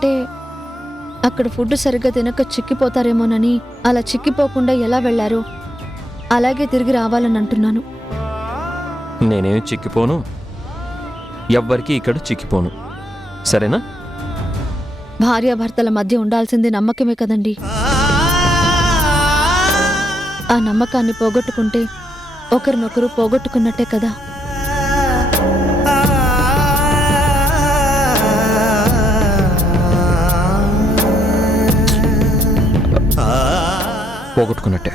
అంటే అక్కడ ఫుడ్ సరిగ్గా తినక చిక్కిపోతారేమోనని, అలా చిక్కిపోకుండా ఎలా వెళ్లారో అలాగే తిరిగి రావాలని అంటున్నాను. నేనేమి చిక్కిపోను, ఎవ్వరికి ఇక్కడ చిక్కిపోను, సరేనా? భార్యాభర్తల మధ్య ఉండాల్సింది నమ్మకమే కదండి. ఆ నమ్మకాన్ని పోగొట్టుకుంటే ఒకరినొకరు పోగొట్టుకున్నట్టే కదా. పోగొట్టుకున్నట్టే.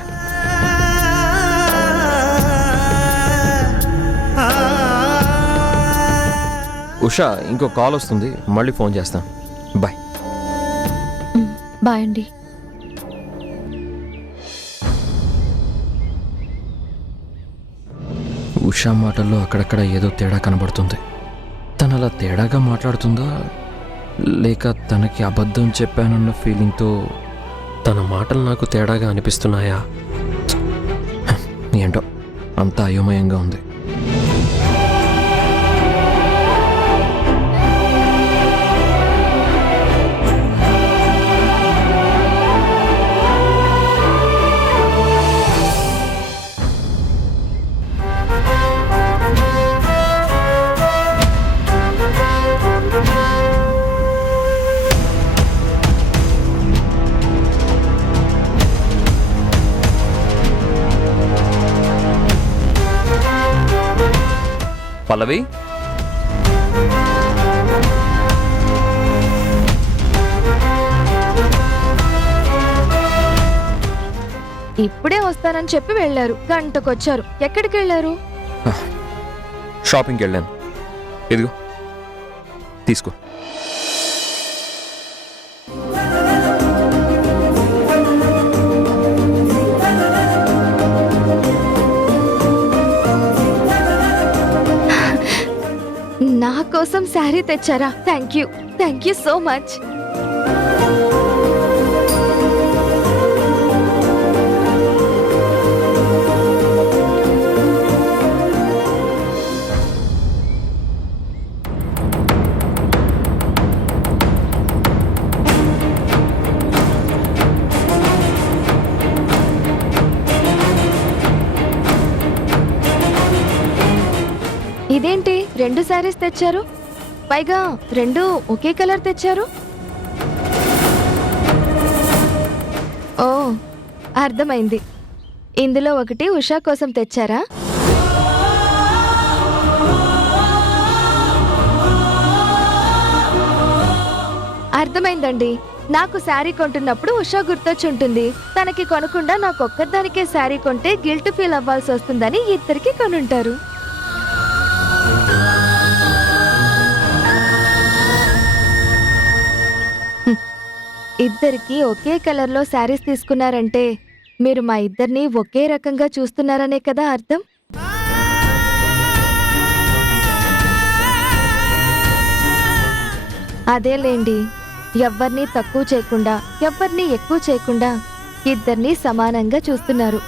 ఉషా, ఇంకో కాల్ వస్తుంది, మళ్ళీ ఫోన్ చేస్తాను. బాయ్. బాయ్ అండి. ఉషా మాటల్లో అక్కడక్కడ ఏదో తేడా కనబడుతుంది. తను అలా తేడాగా మాట్లాడుతుందా, లేక తనకి అబద్ధం చెప్పానన్న ఫీలింగ్తో తన మాటలు నాకు తేడాగా అనిపిస్తున్నాయా? ఏంటో అంతా అయోమయంగా ఉంది. పల్లవి, ఇప్పుడే వస్తానని చెప్పి వెళ్ళారు, గంటకొచ్చారు. ఎక్కడికి వెళ్ళారు? షాపింగ్కి వెళ్ళాను. ఇదిగో తీసుకో. నా కోసం శారీ తెచ్చారా? Thank you so much. ఇదేంటి 2 శారీస్ తెచ్చారు, పైగా 2 ఒకే కలర్ తెచ్చారు? ఓ, అర్థమైంది. ఇందులో ఒకటి ఉషా కోసం తెచ్చారా? అర్థమైందండి. నాకు శారీ కొంటున్నప్పుడు ఉషా గుర్తొచ్చి ఉంటుంది. తనకి కొనకుండా నాకొక్కదానికే శారీ కొంటే గిల్ట్ ఫీల్ అవ్వాల్సి వస్తుందని ఇద్దరికి కొనుంటారు. ఇద్దరికి ఒకే కలర్లో శారీస్ తీసుకున్నారంటే మీరు మా ఇద్దరిని ఒకే రకంగా చూస్తున్నారనే కదా అర్థం. అదేలేండి, ఎవ్వరినీ తక్కువ చేయకుండా ఎవ్వరినీ ఎక్కువ చేయకుండా ఇద్దరిని సమానంగా చూస్తున్నారు.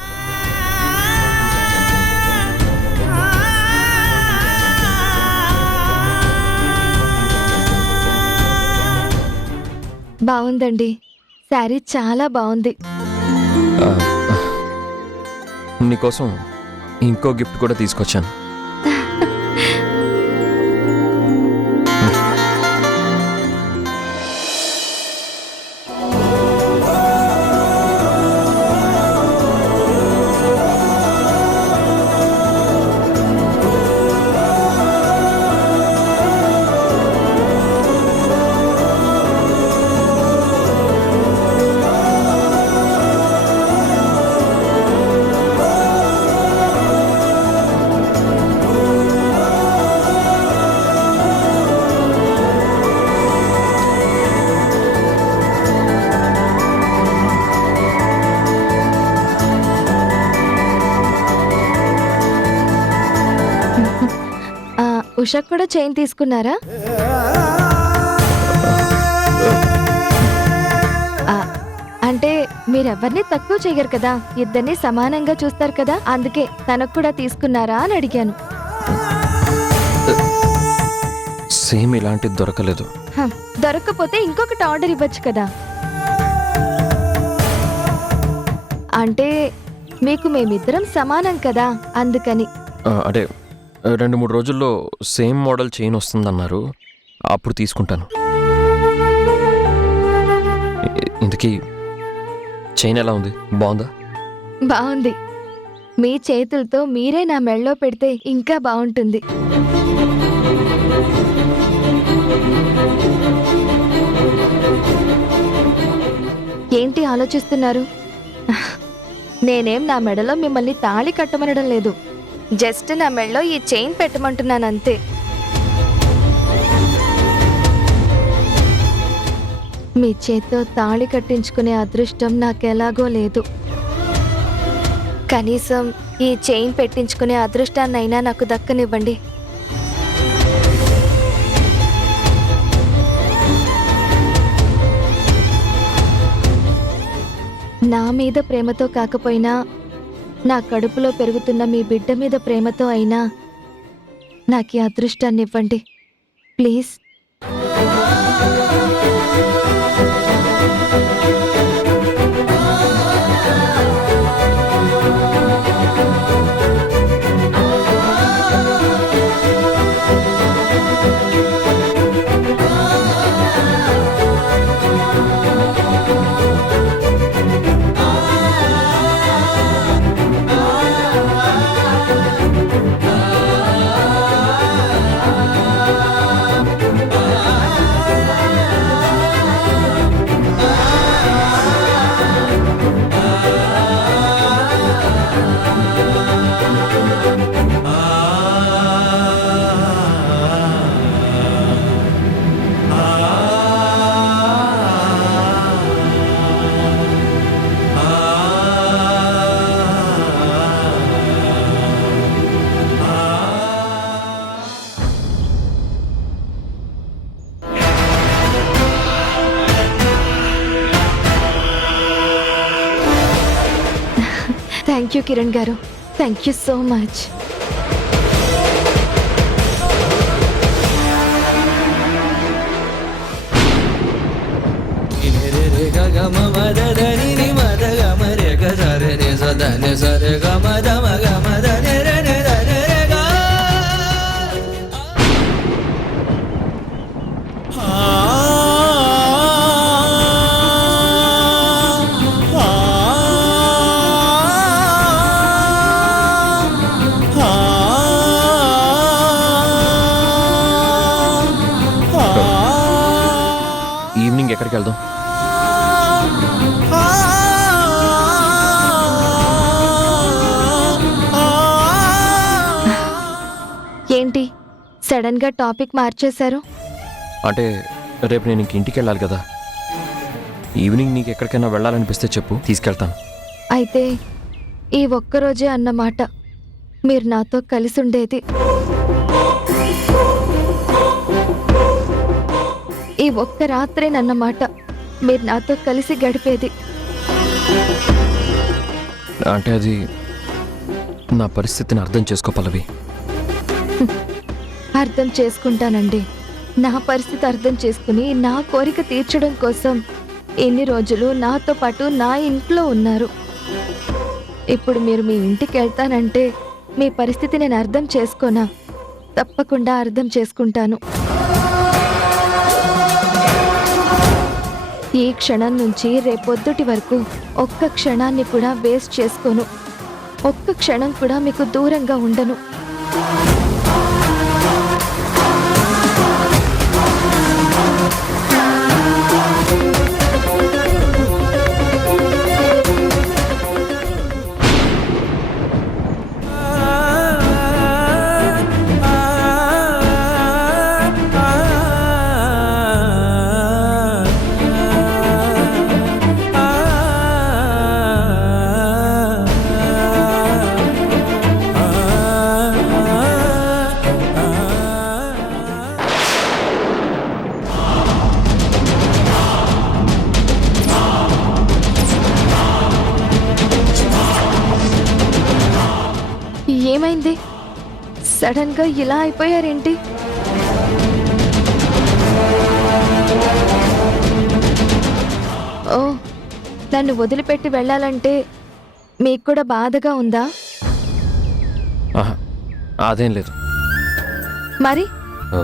బాగుందండి, శారీ చాలా బాగుంది. నీకోసం ఇంకో గిఫ్ట్ కూడా తీసుకొచ్చాను. ఉషకు కూడా చైన్ తీసుకున్నారా? అంటే మీరెవరిని తక్కువ చేయరు కదా, ఇద్దరిని సమానంగా చూస్తారు కదా, అందుకే తనకు కూడా తీసుకున్నారా అని అడిగాను. సేమ్ ఇలాంటిది దొరకలేదు. దొరక్కపోతే ఇంకొకటి ఆర్డర్ ఇవ్వచ్చు కదా. అంటే మీకు మేమిద్దరం సమానం కదా, అందుకని. అంటే 2-3 రోజుల్లో సేమ్ మోడల్ చైన్ వస్తుందన్నారు, అప్పుడు తీసుకుంటాను. ఇంతకీ చైన్ ఎలా ఉంది? బాగుందా? బాగుంది. మీ చేతులతో మీరే నా మెళ్ళో పెడితే ఇంకా బాగుంటుంది. ఏంటి ఆలోచిస్తున్నారు? నేనేం నా మెడలో మిమ్మల్ని తాళి కట్టమనడం లేదు, జస్ట్ నా మెడలో ఈ చైన్ పెట్టమంటున్నానంతే. మీ చేత్తో తాళి కట్టించుకునే అదృష్టం నాకెలాగో లేదు. కనీసం ఈ చైన్ పెట్టించుకునే అదృష్టాన్నైనా నాకు దక్కనివ్వండి. నా మీద ప్రేమతో కాకపోయినా నా కడుపులో పెరుగుతున్న మీ బిడ్డ మీద ప్రేమతో అయినా నాకు ఈ అదృష్టాన్ని ఇవ్వండి ప్లీజ్. థ్యాంక్ యూ కిరణ్ గారు, thank you so much. Evening ఎక్కడికి వెళ్దాం? ఏంటి సడన్ గా టాపిక్ మార్చేశారు? అంటే రేపు నేను ఇంటికి వెళ్ళాలి కదా, ఈవినింగ్ నీకు ఎక్కడికైనా వెళ్ళాలనిపిస్తే చెప్పు, తీసుకెళ్తాను. అయితే ఈ ఒక్కరోజే అన్నమాట మీరు నాతో కలిసి ఉండేది. ఈ ఒక్క రాత్రేనన్నమాట మీరు నాతో కలిసి గడిపేది. అంటే అది నా పరిస్థితిని అర్థం చేసుకో పల్లవి. అర్థం చేసుకుంటానండి. నా పరిస్థితి అర్థం చేసుకుని నా కోరిక తీర్చడం కోసం ఎన్ని రోజులు నాతో పాటు నా ఇంట్లో ఉన్నారు. ఇప్పుడు మీరు మీ ఇంటికి వెళ్తానంటే మీ పరిస్థితి నేను అర్థం చేసుకోనా? తప్పకుండా అర్థం చేసుకుంటాను. ఈ క్షణం నుంచి రేపొద్దుటి వరకు ఒక్క క్షణాన్ని కూడా వేస్ట్ చేసుకోను. ఒక్క క్షణం కూడా మీకు దూరంగా ఉండను. ఏమైంది? సడన్ గా ఇలా అయిపోయారేంటి? ఓ, నన్ను వదిలిపెట్టి వెళ్ళాలంటే మీకు కూడా బాధగా ఉందా? ఆహా, అదేం లేదు. మరి ఆ,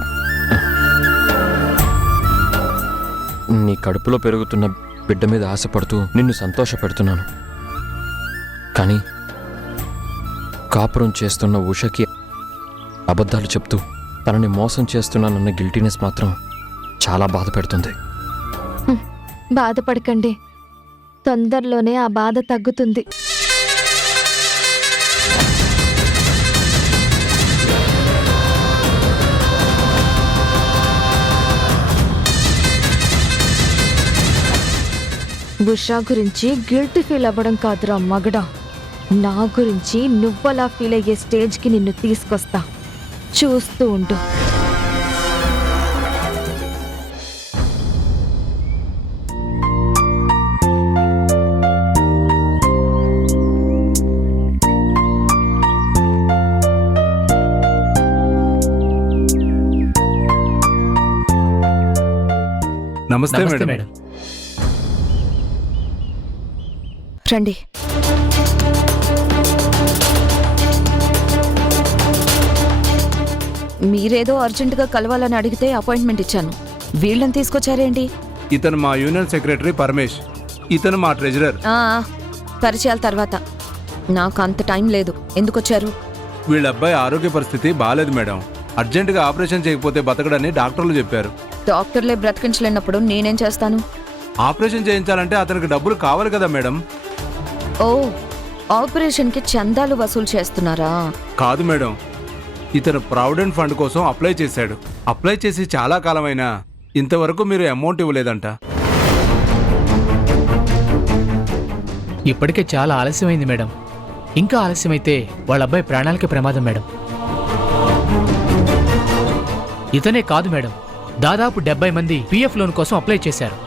నీ కడుపులో పెరుగుతున్న బిడ్డ మీద ఆశపడుతూ నిన్ను సంతోషపెడుతున్నాను. కానీ కాపురం చేస్తున్న ఉషకి అబద్ధాలు చెప్తూ తనని మోసం చేస్తున్నానన్న గిల్టీనెస్ మాత్రం చాలా బాధ పెడుతుంది. బాధపడకండి, తొందరలోనే ఆ బాధ తగ్గుతుంది. ఉషా గురించి గిల్ట్ ఫీల్ అవ్వడం కాదురా మగడా, నా గురించి నువ్వలా ఫీల్ అయ్యే స్టేజ్కి నిన్ను తీసుకొస్తా. చూస్తూ ఉండు. నమస్తే మేడం. రండి. మీరేదో అర్జెంటుగా కలవాలని అడిగితే అపాయింట్మెంట్ ఇచ్చాను. వీళ్ళని తీసుకొచ్చారేంటి? ఇతను మా యూనియన్ సెక్రటరీ పరమేష్, ఇతను మా ట్రెజరర్. పరిచయాల తర్వాత. నాకు అంత టైం లేదు. ఎందుకొచ్చారు? వీళ్ళ అబ్బాయి ఆరోగ్య పరిస్థితి బాగాలేదు మేడం. అర్జెంటుగా ఆపరేషన్ చేయకపోతే బతకడని డాక్టర్లు చెప్పారు. డాక్టర్లే బ్రతికించలేనప్పుడు నేనేం చేస్తాను? ఆపరేషన్ చేయించాలంటే అతనికి డబ్బులు కావాలి కదా మేడం. ఓ, ఆపరేషన్కి చందాలు వసూలు చేస్తున్నారా? కాదు మేడం, ఇతను ప్రావిడెంట్ ఫండ్ కోసం అప్లై చేశాడు. అప్లై చేసి చాలా కాలమైనా ఇంతవరకు మీరు అమౌంట్ ఇవ్వలేదంట. ఇప్పటికే చాలా ఆలస్యమైంది మేడం. ఇంకా ఆలస్యమైతే వాళ్ళ అబ్బాయి ప్రాణాలకి ప్రమాదం మేడం. ఇతనే కాదు మేడం, దాదాపు 70 మంది పీఎఫ్ లోన్ కోసం అప్లై చేశారు.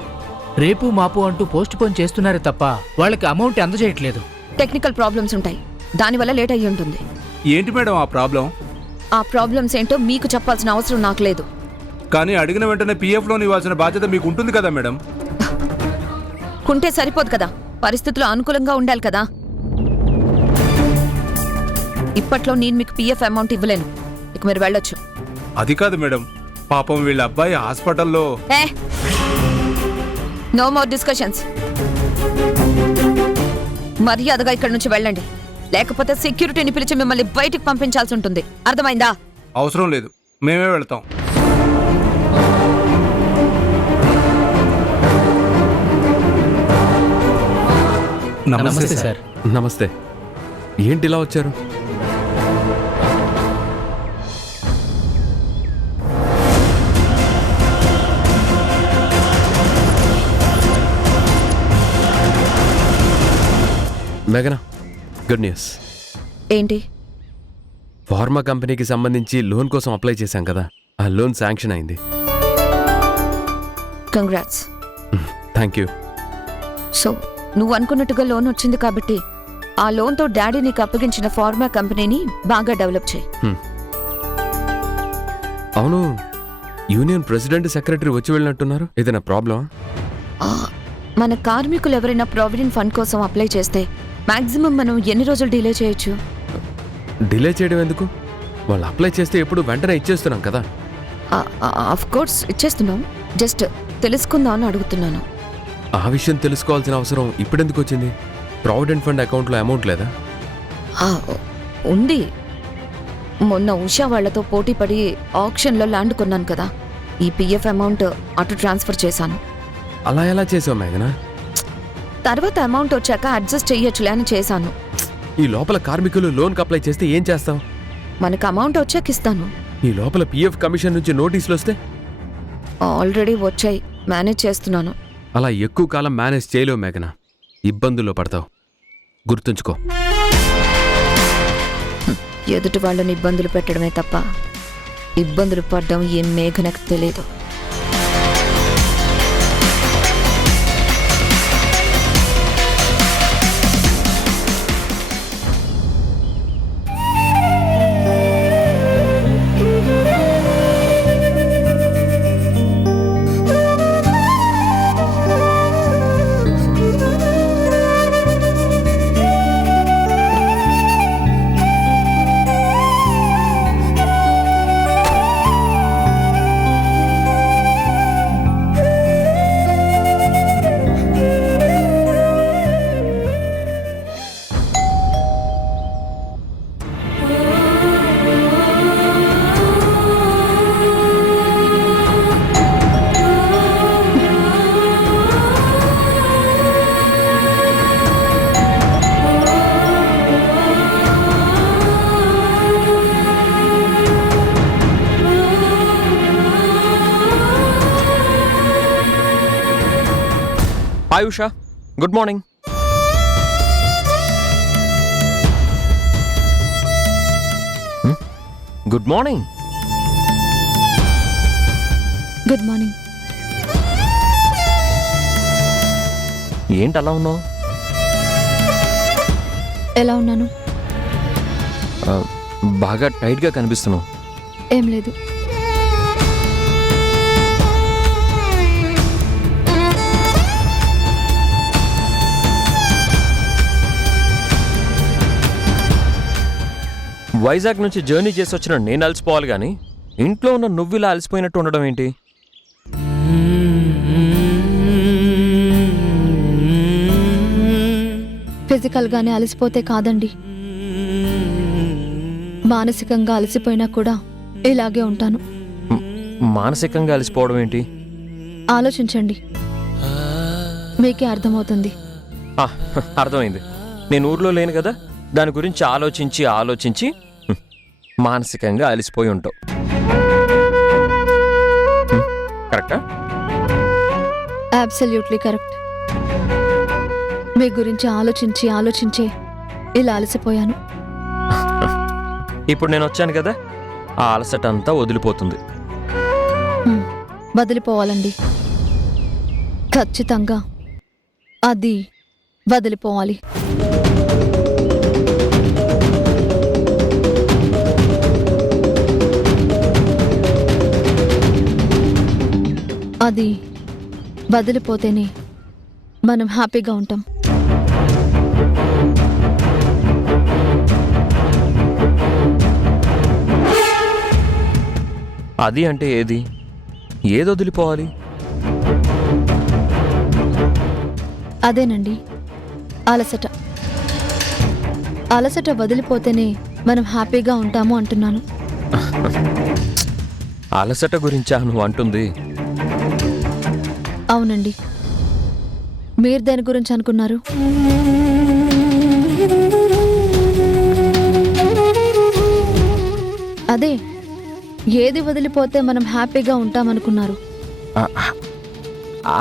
రేపు మాపు అంటూ పోస్ట్ పోన్ చేస్తున్నారే తప్ప వాళ్ళకి అమౌంట్ అందజేయట్లేదు. టెక్నికల్ ప్రాబ్లమ్స్ ఉంటాయి, దానివల్ల లేట్ అయ్యి ఉంటుంది. ఏంటి మేడం ఆ ప్రాబ్లం? ఆ ప్రాబ్లమ్స్ ఏంటో మీకు చెప్పాల్సిన అవసరం నాకు లేదు. కానీ అడిగిన వెంటనే పీఎఫ్ లోన్ ఇవ్వాల్సిన బాధ్యత మీకు ఉంటుంది కదా మేడం. కుంటే సరిపోదు కదా, పరిస్థితులు అనుకూలంగా ఉండాలి కదా. ఇప్పట్లో నేను మీకు పీఎఫ్ అమౌంట్ ఇవ్వలేను. ఇక మీరు వెళ్ళొచ్చు. అది కాదు మేడం, పాపం వీళ్ళ అబ్బాయి హాస్పిటల్లో. No more discussions. మర్యాదగా ఇక్కడి నుంచి వెళ్ళండి, లేకపోతే సెక్యూరిటీని పిలిచి మిమ్మల్ని బయటికి పంపించాల్సి ఉంటుంది. అర్థమైందా? అవసరం లేదు, మేమే వెళ్తాం. నమస్తే సార్. నమస్తే. ఏంటి ఇలా వచ్చారు? మేఘనా, గుడ్ న్యూస్. ఏంటి? ఫార్మా కంపెనీకి సంబంధించి లోన్ కోసం అప్లై చేశాం కదా, ఆ లోన్ శాంక్షన్ అయింది. కంగ్రాట్స్. Thank you. సో నువ్వు అనుకున్నట్టుగా లోన్ వచ్చింది కాబట్టి ఆ లోన్తో డాడీ నీకు అప్పగించిన ఫార్మా కంపెనీని బాగా డెవలప్ చేయి. అవును, యూనియన్ ప్రెసిడెంట్ సెక్రటరీ వచ్చి వెళ్ళినట్టున్నారు. ఏదైనా ప్రాబ్లం? మన కార్మికులు ఎవరైనా ప్రావిడెంట్ ఫండ్ కోసం అప్లై చేస్తే మాక్సిమం మనం ఎన్ని రోజులు డిలే చేయొచ్చు? డిలే చేయడం ఎందుకు? వాళ్ళు అప్లై చేస్తే ఎప్పుడు వెంటనే ఇచ్చేస్తున్నాం కదా. ఆఫ్ కోర్స్ ఇచ్చేస్తున్నాం, జస్ట్ తెలుసుకుందాం అని అడుగుతున్నాను. ఆ విషయం తెలుసుకోవాల్సిన అవసరం ఇప్పుడెందుకు వచ్చింది? ప్రావిడెంట్ ఫండ్ అకౌంట్లో అమౌంట్ లేదా? ఉంది. మొన్న ఉషా వాళ్లతో పోటీపడి ఆక్షన్లో ల్యాండ్ కొన్నాను కదా, ఈ పిఎఫ్ అమౌంట్ అటు ట్రాన్స్ఫర్ చేశాను. అలా ఎలా చేసావు మేఘనా? తర్వాత అమౌంట్ వచ్చాక అడ్జస్ట్ చెయ్యొచ్చులే అని చేశాను. ఈ లోపల కార్మికులు లోన్కి అప్లై చేస్తే ఏం చేస్తావు? మనకు అమౌంట్ వచ్చాక ఇస్తాను. ఈ లోపల పిఎఫ్ కమిషన్ నుంచి నోటీసులు వస్తే? ఆల్రెడీ వచ్చాయి, మేనేజ్ చేస్తున్నాను. అలా ఎక్కువ కాలం మేనేజ్ చేయలేవు మేఘనా, ఇబ్బందుల్లో పడతావు. గుర్తుంచుకో. ఎదుటి వాళ్ళని ఇబ్బందులు పెట్టడమే తప్ప ఇబ్బందులు పడ్డం ఏం మేఘనకు తెలియదు. Hi Usha, good morning. Good morning. Good morning. ఏంటి అలా ఉన్నావు? ఎలా ఉన్నాను? బాగా టైట్గా కనిపిస్తున్నావు. ఏం లేదు. వైజాగ్ నుంచి జర్నీ చేసి వచ్చిన నేను అలసిపోవాలి కానీ ఇంట్లో ఉన్న నువ్వు ఇలా అలసిపోయినట్టు ఉండడం ఏంటి? ఫిజికల్గానే అలసిపోతే కాదండి, మానసికంగా అలసిపోయినా కూడా ఇలాగే ఉంటాను. మానసికంగా అలసిపోవడం ఏంటి? ఆలోచించండి, మీకే అర్థమవుతుంది. అర్థమైంది. నేను ఊర్లో లేను కదా, దాని గురించి ఆలోచించి ఆలోచించి మానసికంగా అలసిపోయి ఉంటావు. కరెక్టా? Absolutely correct. మీ గురించి ఆలోచించి ఆలోచించే ఇలా అలసిపోయాను. ఇప్పుడు నేను వచ్చాను కదా, ఆ అలసట అంతా వదిలిపోతుంది. వదిలిపోవాలండి, ఖచ్చితంగా అది వదిలిపోవాలి. అది వదిలిపోతేనే మనం హ్యాపీగా ఉంటాం. అది అంటే ఏది? ఏది వదిలిపోవాలి? అదేనండి, అలసట. అలసట వదిలిపోతేనే మనం హ్యాపీగా ఉంటాము అంటున్నాను. అలసట గురించా నువ్వు అంటుంది? అవునండి. మీరు దేని గురించి అనుకున్నారు? అదే, ఏది వదిలిపోతే మనం హ్యాపీగా ఉంటామనుకున్నారు?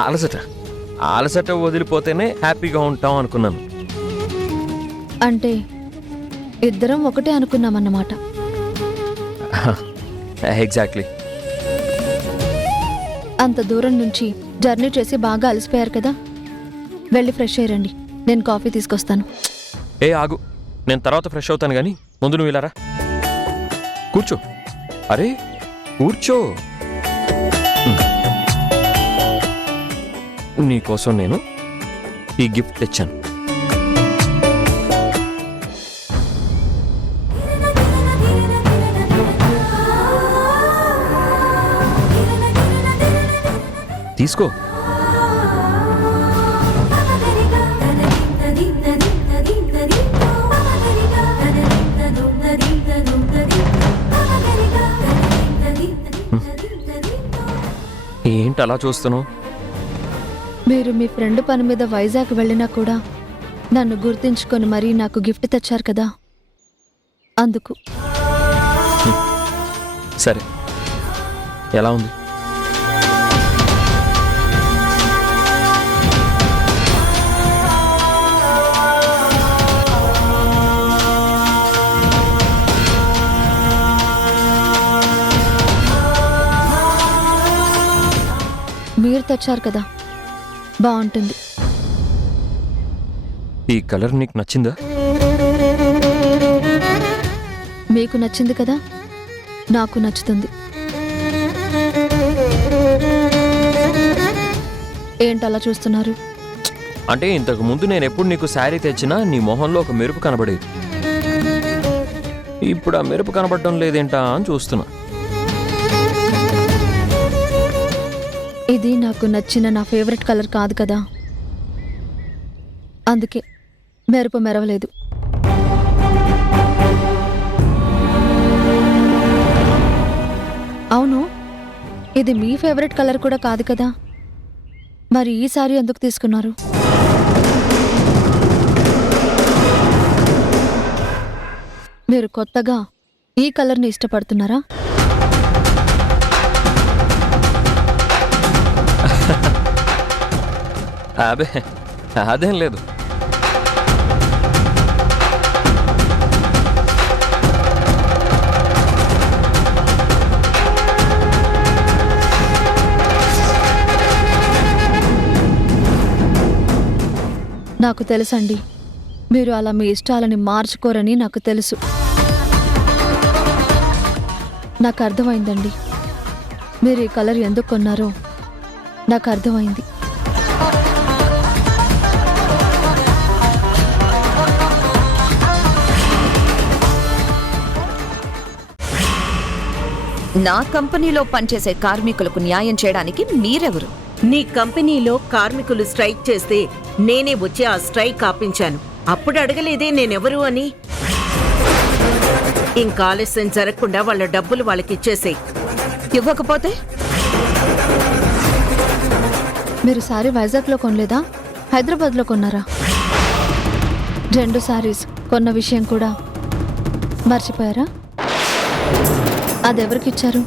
అలసట. అలసట వదిలిపోతేనే హ్యాపీగా ఉంటాం అనుకున్నాను. అంటే ఇద్దరం ఒకటే అనుకున్నామన్నమాట. ఎగ్జాక్ట్లీ. అంత దూరం నుంచి జర్నీ చేసి బాగా అలసిపోయారు కదా, వెళ్ళి ఫ్రెష్ అయ్యండి, నేను కాఫీ తీసుకొస్తాను. ఏ ఆగు, నేను తర్వాత ఫ్రెష్ అవుతాను కానీ ముందు నువ్వు ఇలా రా. కూర్చో. అరే కూర్చో. నీకోసం నేను ఈ గిఫ్ట్ తెచ్చాను. తీసుకో. ఏంటి అలా చూస్తున్నావు? మీరు మీ ఫ్రెండ్ పని మీద వైజాగ్ వెళ్ళినా కూడా నన్ను గుర్తించుకొని మరీ నాకు గిఫ్ట్ తెచ్చారు కదా, అందుకు. సరే, ఎలా ఉంది? మీరు తెచ్చారు కదా, బాగుంటుంది. ఈ కలర్ నీకు నచ్చిందా? మీకు నచ్చింది కదా, నాకు నచ్చుతుంది. ఏంటలా చూస్తున్నారు? అంటే ఇంతకు ముందు నేను ఎప్పుడు నీకు శారీ తెచ్చినా నీ మొహంలో ఒక మెరుపు కనబడేది. ఇప్పుడు ఆ మెరుపు కనబడటం లేదేంటా అని చూస్తున్నా. ఇది నాకు నచ్చిన నా ఫేవరెట్ కలర్ కాదు కదా, అందుకే మెరుపు మెరవలేదు. అవును, ఇది మీ ఫేవరెట్ కలర్ కూడా కాదు కదా, మరి ఈ సారీ ఎందుకు తీసుకున్నారు? మీరు కొత్తగా ఈ కలర్ని ఇష్టపడుతున్నారా? అదే అదేం లేదు. నాకు తెలుసండి, మీరు అలా మీ ఇష్టాలని మార్చుకోరని నాకు తెలుసు. నాకు అర్థమైందండి, మీరు ఈ కలర్ ఎందుకు కొన్నారో నాకు అర్థమైంది. నా కంపెనీలో పనిచేసే కార్మికులకు న్యాయం చేయడానికి మీరెవరు? నీ కంపెనీలో కార్మికులు స్ట్రైక్ చేస్తే నేనే వచ్చి ఆ స్ట్రైక్ ఆపించాను. అప్పుడు అడగలేదే నేనెవరు అని. ఇంకా ఆలస్యం జరగకుండా వాళ్ళ డబ్బులు వాళ్ళకిచ్చేసేయ్. ఇవ్వకపోతే మీరు సారీ వైజాగ్లో కొనలేదా, హైదరాబాద్లో కొన్నారా? 2 సారీస్ కొన్న విషయం కూడా మర్చిపోయారా? అదెవరికిచ్చారు?